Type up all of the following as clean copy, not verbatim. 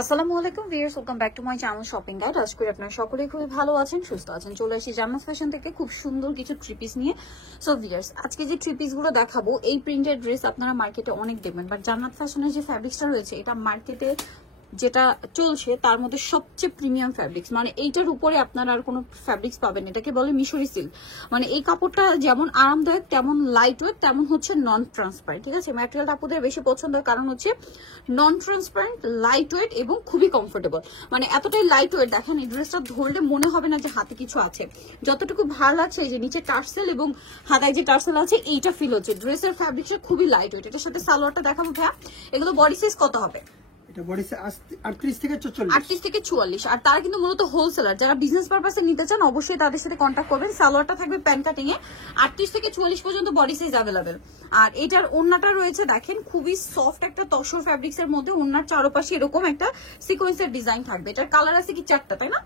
আসসালামু আলাইকুম viewers, welcome back to my channel shopping guide. আশা করি আপনারা সকলেই খুবই ভালো আছেন, সুস্থ আছেন। চলে আসি জান্নাত ফ্যাশন থেকে খুব সুন্দর কিছু থ্রি পিস নিয়ে। সো ভিউয়ার্স, আজকে যে থ্রি পিস গুলো দেখাবো, এই প্রিন্টেড ড্রেস আপনারা মার্কেটে অনেক দেখবেন, বাট জান্নাত ফ্যাশনের যে ফ্যাব্রিক্সটা রয়েছে এটা মার্কেটে যেটা চলছে তার মধ্যে সবচেয়ে প্রিমিয়াম ফ্যাব্রিক্স। মানে এইটার উপরে আপনারা আর কোনো ফ্যাব্রিক্স পাবেন, এটাকে বলে মিশরি সিল্ক। মানে এই কাপড়টা যেমন আরামদায়ক, তেমন লাইট ওয়েট, তেমন হচ্ছে নন ট্রান্সপারেন্ট। ঠিক আছে, ম্যাটেরিয়ালটা আপনাদের বেশি পছন্দের কারণ হচ্ছে নন ট্রান্সপারেন্ট, লাইট ওয়েট এবং খুবই কমফোর্টেবল। মানে এতটাই লাইট ওয়েট, দেখেন এই ড্রেসটা ধরলে মনে হবে না যে হাতে কিছু আছে। যতটুকু ভালো লাগছে, এই যে নিচে টার্সেল এবং হাতায় যে টার্সেল আছে এইটা ফিল হচ্ছে। ড্রেসের ফ্যাব্রিকটা খুবই লাইট ওয়েট। এটার সাথে সালোয়ারটা দেখাবো ভাইয়া। এগুলো বডি সাইজ কত হবে? এটা বডি সাইজ 38 থেকে 44। 38 থেকে 44। আর তারা কিন্তু মূলত হোলসেলার, যারা বিজনেস পারপাসে নিতে চান অবশ্যই তাদের সাথে কন্ট্যাক্ট করবেন। সালোয়ারটা থাকবে প্যান কাটিং এ। 38 থেকে 44 পর্যন্ত বডি সাইজ अवेलेबल। আর এটার ওন্নাটা রয়েছে দেখেন, খুবই সফট একটা তসর ফ্যাব্রিক্স এর মধ্যে। ওন্নার চারপাশে এরকম একটা সিকোয়েন্সের ডিজাইন থাকবে। এটার কালার আছে কি চারটা, তাই না?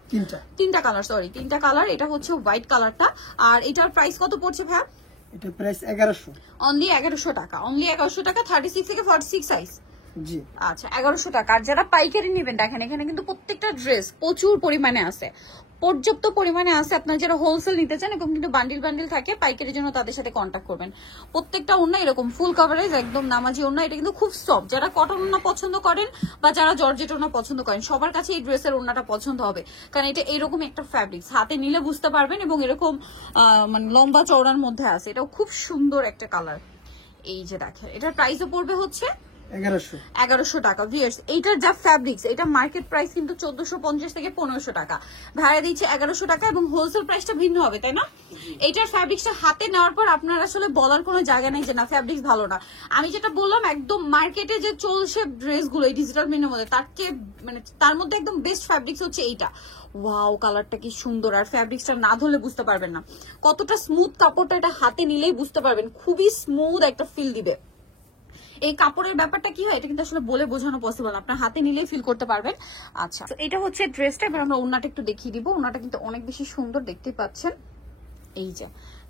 তিনটা কালার, সরি তিনটা কালার। এটা হচ্ছে হোয়াইট কালারটা। আর এটার প্রাইস কত পড়ছে ভাইয়া? এটা প্রাইস 1100, অনলি 1100 টাকা। অনলি 1100 টাকা। 36 থেকে 46 সাইজ। জি আচ্ছা, 1100 টাকা। আর যারা পাইকারি নেবেন, দেখেন এখানে কিন্তু প্রত্যেকটা ড্রেস প্রচুর পরিমাণে আছে, পর্যাপ্ত পরিমাণে আছে। আপনারা যারা হোলসেল নিতে চান এবং কিন্তু বান্ডিল বান্ডিল থাকে পাইকারির জন্য, তাদের সাথে কন্ট্যাক্ট করবেন। প্রত্যেকটা ওন্না এরকম ফুল কভারেজ, একদম নামাজি ওন্না। এটা কিন্তু খুব সফট। যারা কটন ওন্না পছন্দ করেন বা যারা জর্জেট ওন্না পছন্দ করেন, সবার কাছে এই ড্রেসের ওন্নাটা পছন্দ হবে, কারণ এটা এরকম একটা ফ্যাব্রিক্স, হাতে নিলে বুঝতে পারবেন। এবং এরকম মানে লম্বা চওড়ার মধ্যে আছে। এটাও খুব সুন্দর একটা কালার। এই যে দেখেন, এটার প্রাইসও পড়বে হচ্ছে 1100 টাকা। ভিউয়ার্স, এইটার যা ফ্যাব্রিক্স, এটা মার্কেট প্রাইস কিন্তু 1450 থেকে 1500 টাকা, ভাড়া দিচ্ছে 1100 টাকা। এবং হোলসেল প্রাইসটা ভিন্ন হবে, তাই না? এইটার ফ্যাব্রিক্সটা হাতে নেওয়ার পর আপনার আসলে বলার কোনো জায়গা নেই যে না ফ্যাব্রিক্স ভালো না। আমি যেটা বললাম, একদম মার্কেটে যে চলছে ড্রেসগুলো এই ডিজিটাল মিনের মধ্যে, তার চেয়ে মানে তার মধ্যে একদম বেস্ট ফ্যাব্রিক্স হচ্ছে এইটা। ওয়াও, কালারটা কি সুন্দর। আর ফ্যাব্রিক্সটা না ধরলে বুঝতে পারবেন না কতটা স্মুথ কাপড়টা। এটা হাতে নিলেই বুঝতে পারবেন, খুবই স্মুথ একটা ফিল দিবে। এই কাপড়ের ব্যাপারটা কি হয়, এটা কিন্তু আসলে বলে বোঝানো পসিবল না, আপনার হাতে নিলেই ফিল করতে পারবেন। আচ্ছা, তো এটা হচ্ছে ড্রেসটা। এবার আমরা ওন্নাটা একটু দেখিয়ে দিব। ওন্নাটা কিন্তু অনেক বেশি সুন্দর, দেখতেই পাচ্ছেন। এই যে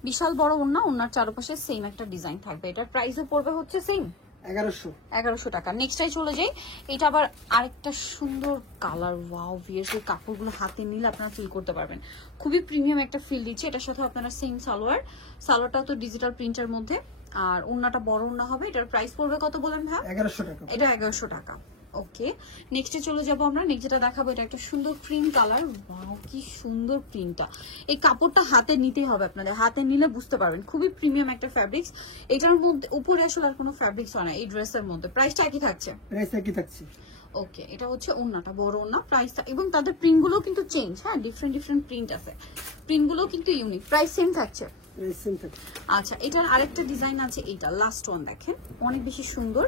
বিশাল বড় ওন্না, ওন্নার চারপাশে সেম একটা ডিজাইন থাকবে। এটার প্রাইসও পড়বে হচ্ছে সেম 1100 টাকা। নেক্সটটাই চলে যাই। এটা আবার আরেকটা সুন্দর কালার। ওয়াও ভিউয়ার্স, এই কাপড়গুলো হাতে নিলে আপনারা ফিল করতে পারবেন, খুবই প্রিমিয়াম একটা ফিল দিচ্ছে। এটার সাথে আপনারা সেম সালোয়ারটা তো ডিজিটাল প্রিন্টের মধ্যে। আর ওন্নাটা বড় ওন্না হবে। এটার প্রাইস পড়বে কত বলেন ভাই? 1100 টাকা। এটা 1100 টাকা। ওকে, নেক্সটে চলে যাবো আমরা। নেক্সট যেটা দেখাবো, এটা একটা সুন্দর ক্রিম কালার। ওয়াও, কি সুন্দর প্রিন্টটা। এই কাপড়টা হাতে নিতেই হবে আপনাদের, হাতে নিলে বুঝতে পারবেন, খুবই প্রিমিয়াম একটা ফ্যাব্রিক্স। এটার মধ্যে উপরে আসলে আর কোনো ফ্যাব্রিক্স হয় না এই ড্রেসের মধ্যে। প্রাইসটা একই থাকছে? ওকে, এটা হচ্ছে ওন্নাটা, বড় ওন্না। প্রাইস এবং তাদের প্রিন্টগুলো কিন্তু চেঞ্জ, হ্যাঁ ডিফারেন্ট প্রিন্ট আছে, প্রিন্টগুলো কিন্তু ইউনিক। প্রাইস সেম থাকছে? আচ্ছা, এটার আরেকটা ডিজাইন আছে, এইটা লাস্ট ওয়ান দেখেন, অনেক বেশি সুন্দর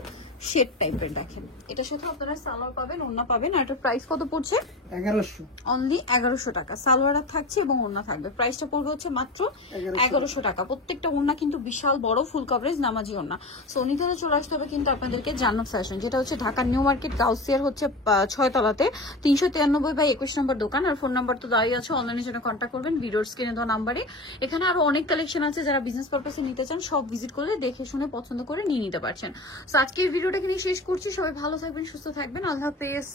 শেড টাইপের। দেখেন এটার সাথে আপনারা সালোয়ার পাবেন, ওন্না পাবেন। আর এটার প্রাইস কত পড়ছে? 1100, অনলি 1100 টাকা। সালোয়ার থাকছে এবং ওন্না থাকবে। প্রাইসটা পড়বে হচ্ছে মাত্র 1100 টাকা। প্রত্যেকটা ওন্না কিন্তু বিশাল বড় ফুল কভারেজ নামাজি ওন্না। সো নিতে চলে আসতে হবে কিন্তু আপনাদেরকে জান্নাত ফ্যাশন, যেটা হচ্ছে ঢাকা নিউ মার্কেট গাউসিয়ার হচ্ছে 6 তলাতে 393/21 নম্বর দোকান। আর ফোন নাম্বার তো দাঁড়িয়ে আছে, অনলাইনের জন্য কন্ট্যাক্ট করবেন ভিডিওর স্ক্রিনে দেওয়া নাম্বারে। এখানে আরো অনেক কালেকশন আছে, যারা বিজনেস পারপাসে নিতে চান সব ভিজিট করলে দেখে শুনে পছন্দ করে নিয়ে নিতে পারছেন। সো আজকে এই ভিডিওটা এখানে শেষ করছি। সবাই ভালো থাকবেন, সুস্থ থাকবেন। আল্লাহ হাফেজ।